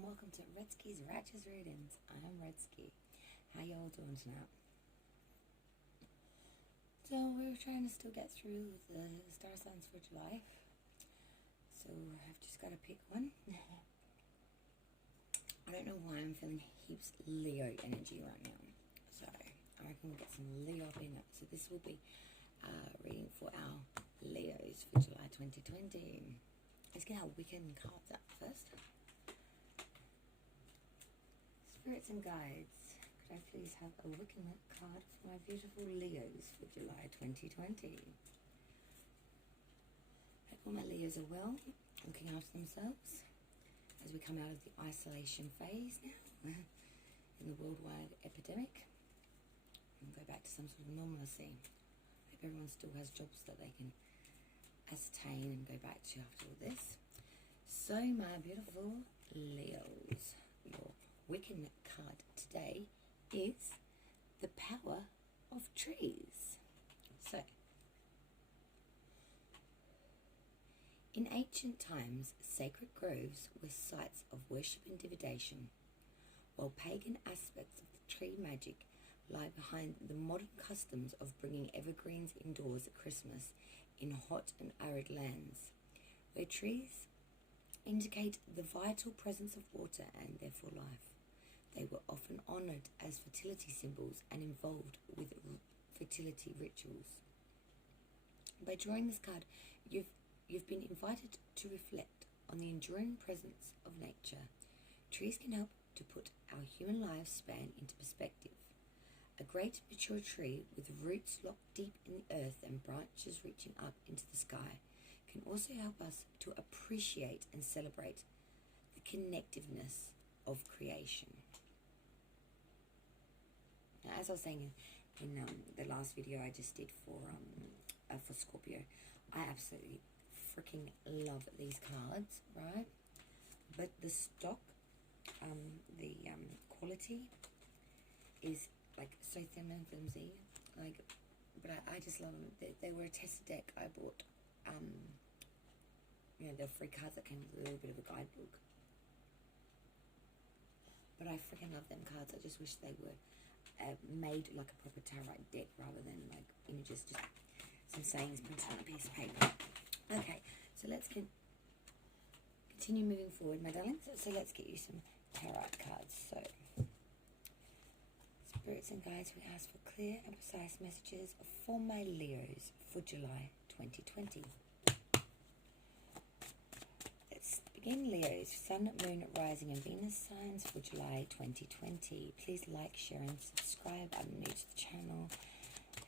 and welcome to Redski's Righteous Readings. I am Redski. How y'all doing tonight? So we're trying to still get through the star signs for July. So I've just got to pick one. I don't know why I'm feeling heaps Leo energy right now. So I reckon we'll get some Leo up in it. So this will be reading for our Leos for July 2020. Let's get our Wiccan cards up first. Spirits and guides, could I please have a Wiccan card for my beautiful Leos for July 2020? I hope all my Leos are well, looking after themselves as we come out of the isolation phase now in the worldwide epidemic and go back to some sort of normalcy. I hope everyone still has jobs that they can ascertain and go back to after all this. So my beautiful Leos, your Wiccan card today is the power of trees. So, in ancient times, sacred groves were sites of worship and divination, while pagan aspects of the tree magic lie behind the modern customs of bringing evergreens indoors at Christmas in hot and arid lands, where trees indicate the vital presence of water and therefore life. They were often honoured as fertility symbols and involved with fertility rituals. By drawing this card, you've been invited to reflect on the enduring presence of nature. Trees can help to put our human lifespan into perspective. A great mature tree with roots locked deep in the earth and branches reaching up into the sky can also help us to appreciate and celebrate the connectiveness of creation. Now, as I was saying in the last video I just did for Scorpio, I absolutely freaking love these cards, right? But the stock, the quality is like so thin and flimsy, like, but I just love them. They were a tested deck. I bought, the free cards that came with a little bit of a guidebook. But I freaking love them cards. I just wish they were made like a proper tarot deck rather than like images, just some sayings printed on a piece of paper. Okay, so let's continue moving forward, my darlings. So let's get you some tarot cards. So, spirits and guides, we ask for clear and precise messages for my Leos for July 2020. Let's begin, Leos. Sun, Moon, Rising and Venus signs for July 2020. Please like, share and subscribe. I'm new to the channel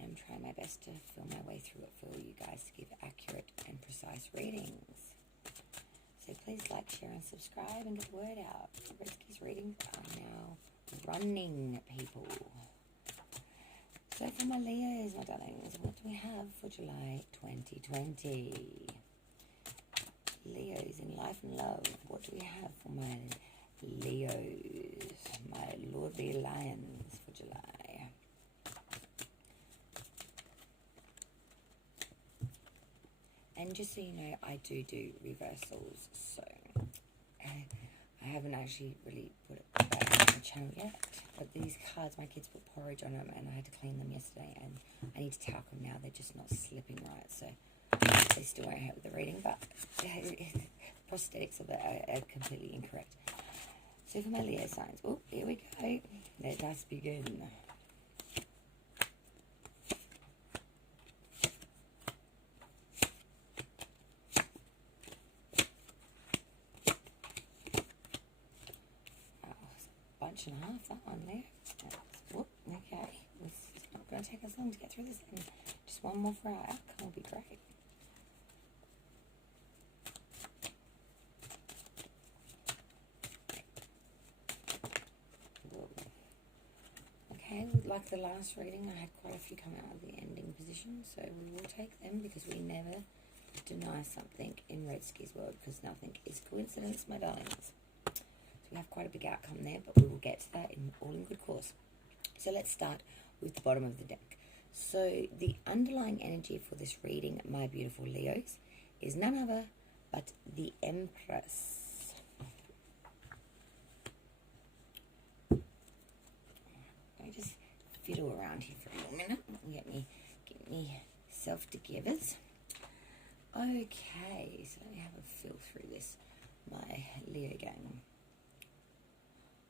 and I'm trying my best to feel my way through it for you guys to give accurate and precise readings. So please like, share and subscribe and get the word out. Redski's readings are now running, people. So for my Leos, my darlings, what do we have for July 2020? Leos in life and love, what do we have for my Leos, my lordly lions for July? And just so you know, I do reversals, so I haven't actually really put it back on the channel yet. But these cards, my kids put porridge on them and I had to clean them yesterday and I need to talc them now. They're just not slipping right, so they still won't help with the reading, but prosthetics of it are completely incorrect. So for my Leo signs, oh, here we go. Let us begin. Bunch and a half, that one there. Whoop, okay. It's not going to take us long to get through this thing. Just one more for our outcome will be great. Whoa. Okay, like the last reading, I had quite a few come out of the ending position, so we will take them because we never deny something in Redski's world because nothing is coincidence, my darlings. We have quite a big outcome there, but we will get to that all in good course. So let's start with the bottom of the deck. So the underlying energy for this reading, my beautiful Leos, is none other but the Empress. around here for a minute. Get me self together. Okay, so let me have a feel through this, my Leo gang.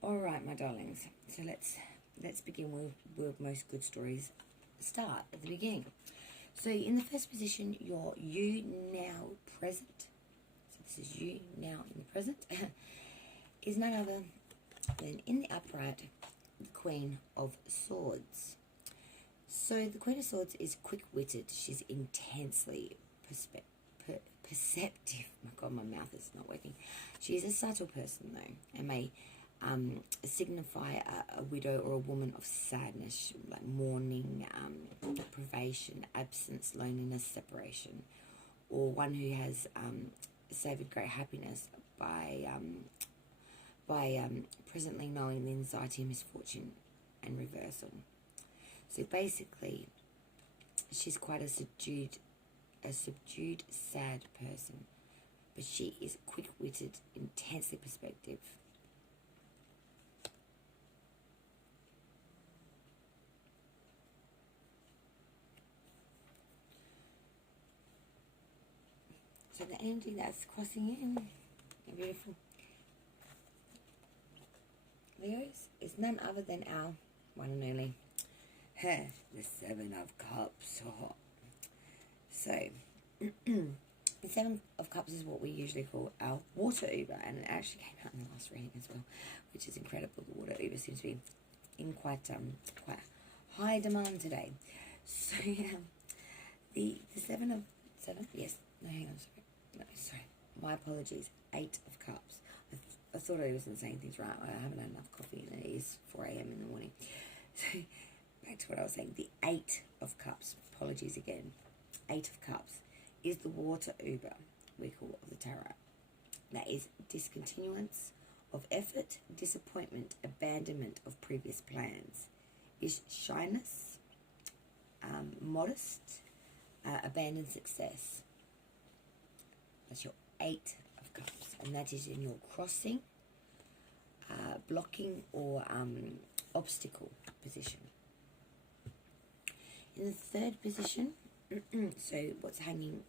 All right, my darlings. So let's begin with most good stories start at the beginning. So in the first position, your you now present. So this is you now in the present. Is none other than in the upright, the Queen of Swords. So the Queen of Swords is quick-witted. She's intensely perceptive. My God, my mouth is not working. She is a subtle person, though, and may signify a widow or a woman of sadness, like mourning, privation, absence, loneliness, separation, or one who has savoured great happiness by presently knowing the anxiety, misfortune, and reversal. So basically, she's quite a subdued, sad person, but she is quick-witted, intensely perceptive. So the energy that's crossing in, beautiful Leos, is none other than our one and only, the Seven of Cups. Oh. So, the Seven of Cups is what we usually call our water Uber, and it actually came out in the last reading as well, which is incredible. The water Uber seems to be in quite high demand today. So, the seven, yes, no, hang on, sorry. No, sorry, my apologies. 8 of Cups. I thought I wasn't saying things right. I haven't had enough coffee, and it is 4 a.m. in the morning. So, back to what I was saying. The 8 of Cups. Apologies again. 8 of Cups is the water Uber, we call of the tarot. That is discontinuance of effort, disappointment, abandonment of previous plans. Is shyness, modest, abandoned success. That's your 8 of Cups, and that is in your crossing, blocking, or obstacle position. In the third position, so what's hanging,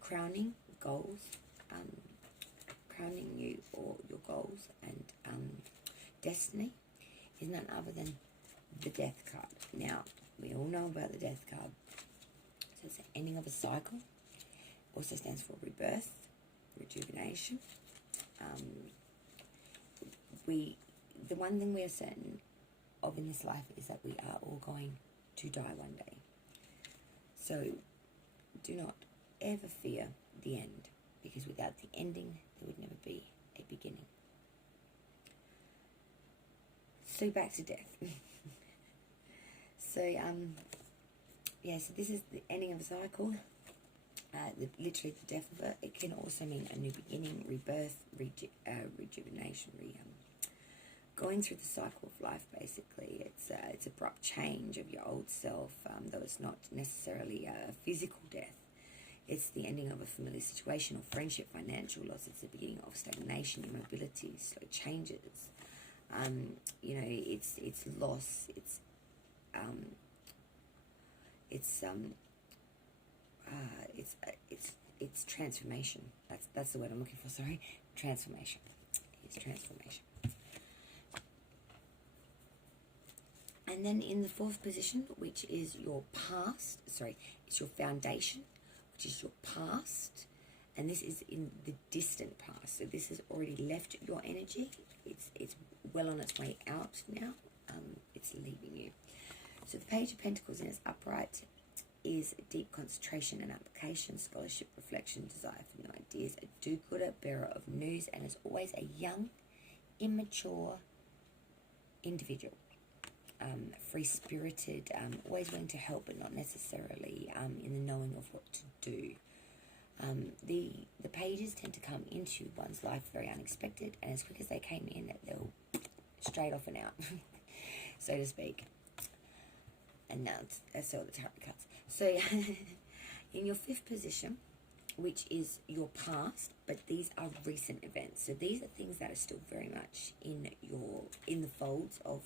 crowning goals, crowning you or your goals and destiny, is none other than the Death card. Now, we all know about the Death card. So it's the ending of a cycle. Also stands for rebirth, rejuvenation. The one thing we are certain of in this life is that we are all going to die one day. So do not ever fear the end, because without the ending, there would never be a beginning. So back to death. So so this is the ending of a cycle. Literally the death of it. It can also mean a new beginning, rebirth, rejuvenation, going through the cycle of life. Basically, it's abrupt change of your old self, though it's not necessarily a physical death. It's the ending of a familiar situation or friendship, financial loss. It's the beginning of stagnation, immobility, slow changes. It's loss. It's transformation. That's the word I'm looking for. Sorry, transformation. It's transformation. And then in the fourth position, which is your past. Sorry, it's your foundation, which is your past, and this is in the distant past. So this has already left your energy. It's well on its way out now. It's leaving you. So the Page of Pentacles in its upright is deep concentration and application, scholarship, reflection, desire for new ideas, a do-gooder, bearer of news, and is always a young, immature individual. Free-spirited, always willing to help, but not necessarily in the knowing of what to do. The pages tend to come into one's life very unexpected, and as quick as they came in, they'll straight off and out, so to speak. And now that's all the tarot cards. So in your fifth position, which is your past, but these are recent events. So these are things that are still very much in the folds of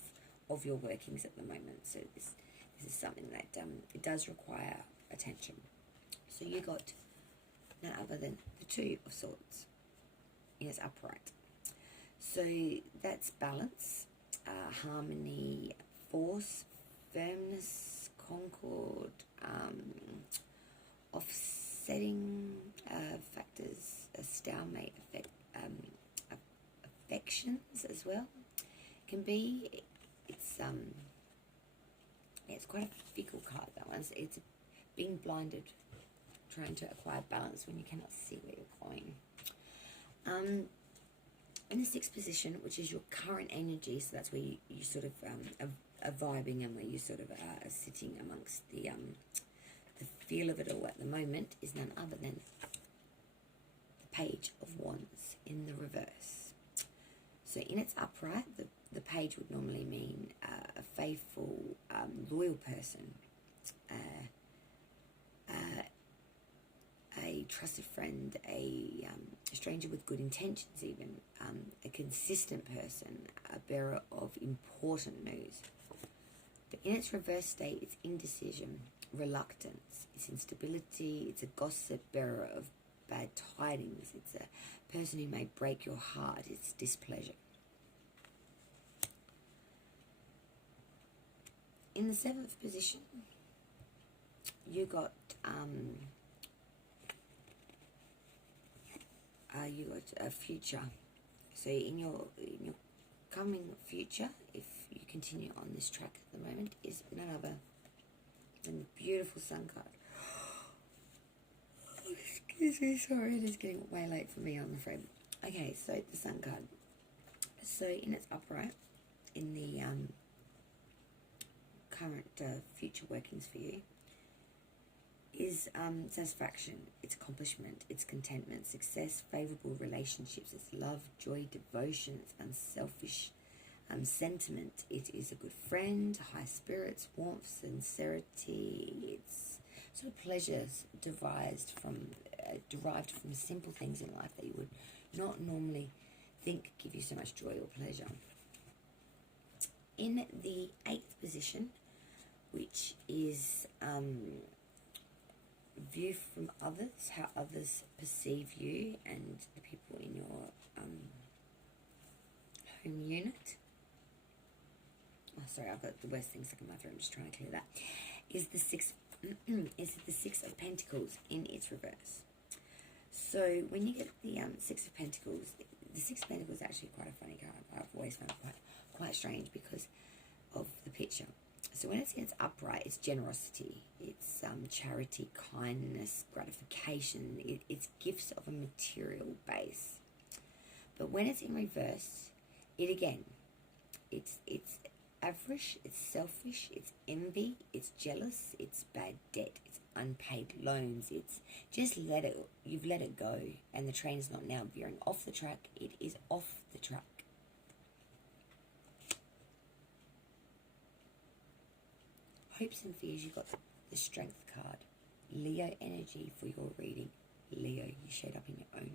your workings at the moment. So this This is something that it does require attention. So you got none other than the Two of Swords in its upright. So that's balance, harmony, force, firmness, concord, offsetting factors, a stalemate effect, affections as well. Can be, it's quite a fickle card, that one. It's being blinded, trying to acquire balance when you cannot see where you're going. In the sixth position, which is your current energy, so that's where you sort of are vibing, and where you sort of are sitting amongst the feel of it all at the moment, is none other than the Page of Wands in the reverse. So in its upright, the page would normally mean a faithful, loyal person, a trusted friend, a stranger with good intentions even, a consistent person, a bearer of important news. But in its reverse state, it's indecision, reluctance, it's instability, it's a gossip, bearer of bad tidings, it's a person who may break your heart, it's displeasure. In the seventh position, you got a future. So in your coming future, if you continue on this track at the moment, is none other than the beautiful Sun card. Oh, excuse me, sorry, it is getting way late for me, I'm afraid. Okay, so the Sun card. So in its upright, in the current future workings for you, is satisfaction, it's accomplishment, it's contentment, success, favourable relationships, it's love, joy, devotion, it's unselfish sentiment, it is a good friend, high spirits, warmth, sincerity, it's sort of pleasures derived from simple things in life that you would not normally think give you so much joy or pleasure. In the eighth position, which is view from others, how others perceive you and the people in your home unit. Oh, sorry, I've got the worst thing stuck in my throat. I'm just trying to clear that. Is the Six of Pentacles in its reverse. So when you get the Six of Pentacles, the Six of Pentacles is actually quite a funny card. I've always found it quite strange because of the picture. So when it's in its upright, it's generosity, it's charity, kindness, gratification, it's gifts of a material base. But when it's in reverse, it's avarice, it's selfish, it's envy, it's jealous, it's bad debt, it's unpaid loans, it's just you've let it go, and the train is not now veering off the track, it is off the track. Hopes and fears, you've got the Strength card. Leo energy for your reading. Leo, you showed up in your own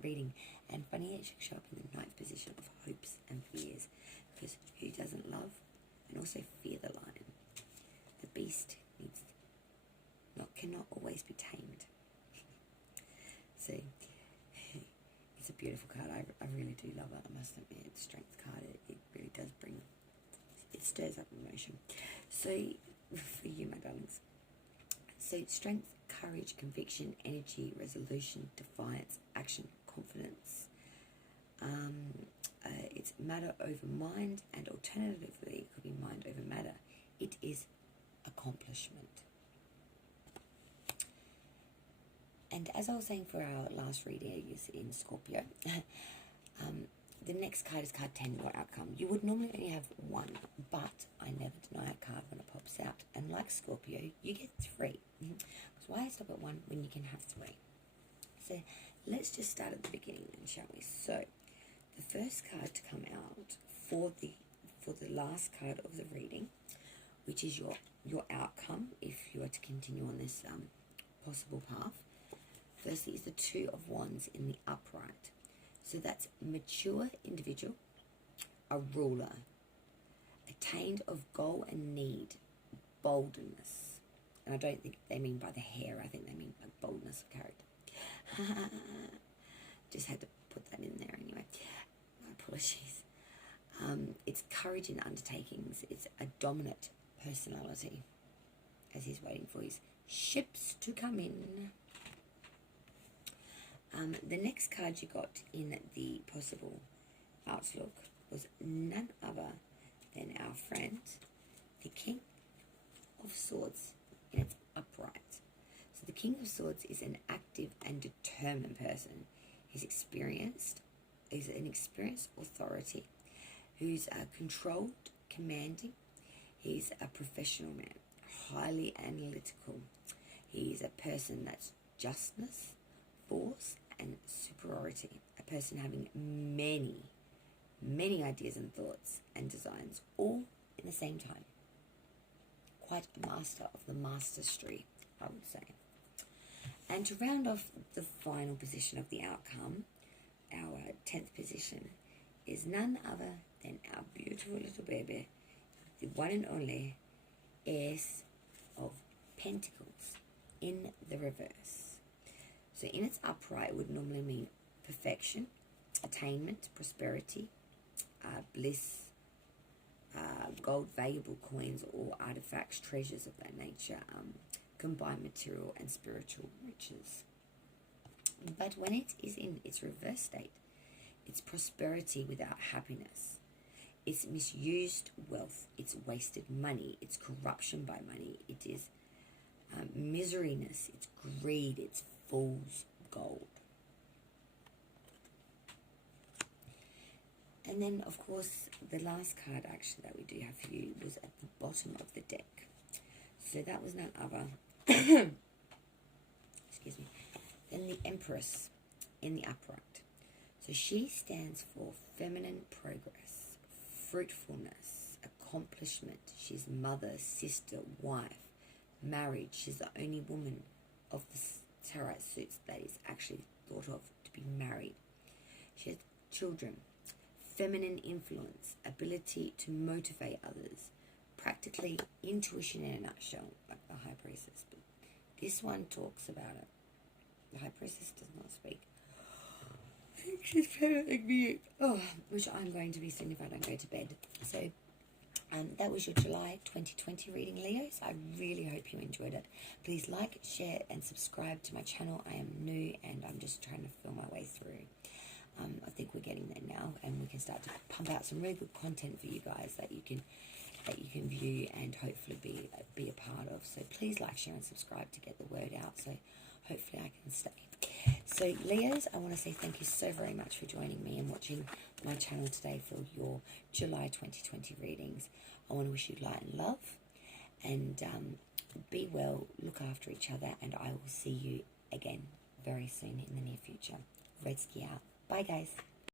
reading. And funny, it should show up in the ninth position of hopes and fears. Because who doesn't love and also fear the lion? The beast cannot always be tamed. So, it's a beautiful card. I really do love it, I must admit. The Strength card, it really does it stirs up emotion. So, for you, my darlings. So, strength, courage, conviction, energy, resolution, defiance, action, confidence. It's matter over mind, and alternatively, it could be mind over matter. It is accomplishment. And as I was saying for our last reading in Scorpio, the next card is card 10, your outcome. You would normally only have one, but I never deny a card when it pops out. And like Scorpio, you get 3. So why stop at 1 when you can have 3? So let's just start at the beginning then, shall we? So the first card to come out for the last card of the reading, which is your outcome if you are to continue on this possible path. Firstly is the Two of Wands in the upright. So that's mature individual, a ruler, attained of goal and need, boldness. And I don't think they mean by the hair, I think they mean by boldness of character. Just had to put that in there anyway. My apologies. It's courage in undertakings. It's a dominant personality as he's waiting for his ships to come in. The next card you got in the possible outlook was none other than our friend, the King of Swords, in its upright. So the King of Swords is an active and determined person. He's an experienced authority who's controlled, commanding. He's a professional man, highly analytical. He's a person that's justness, force, and superiority. A person having many ideas and thoughts and designs all in the same time. Quite a master of the masterstry, I would say. And to round off the final position of the outcome, our 10th position is none other than our beautiful little baby, the one and only Ace of Pentacles in the reverse. So in its upright would normally mean perfection, attainment, prosperity, bliss, gold, valuable coins or artifacts, treasures of that nature, combined material and spiritual riches. But when it is in its reverse state, it's prosperity without happiness. It's misused wealth. It's wasted money. It's corruption by money. It is miseryness. It's greed. It's fool's gold. And then, of course, the last card actually that we do have for you was at the bottom of the deck. So that was none other excuse me, than the Empress in the upright. So she stands for feminine progress, fruitfulness, accomplishment. She's mother, sister, wife, married. She's the only woman of the tarot suits that is actually thought of to be married. She has children, feminine influence, ability to motivate others, practically intuition in a nutshell, like the High Priestess. But this one talks about it. The High Priestess does not speak. She's permanently mute. Oh, which I'm going to be soon if I don't go to bed. So, that was your July 2020 reading, Leos. I really hope you enjoyed it. Please like, share, and subscribe to my channel. I am new and I'm just trying to feel my way through. I think we're getting there now, and we can start to pump out some really good content for you guys that you can view and hopefully be a part of. So please like, share, and subscribe to get the word out. So hopefully I can stay. So Leos, I want to say thank you so very much for joining me and watching my channel today for your July 2020 readings. I want to wish you light and love, and be well, look after each other, and I will see you again very soon in the near future. Redsky out. Bye guys.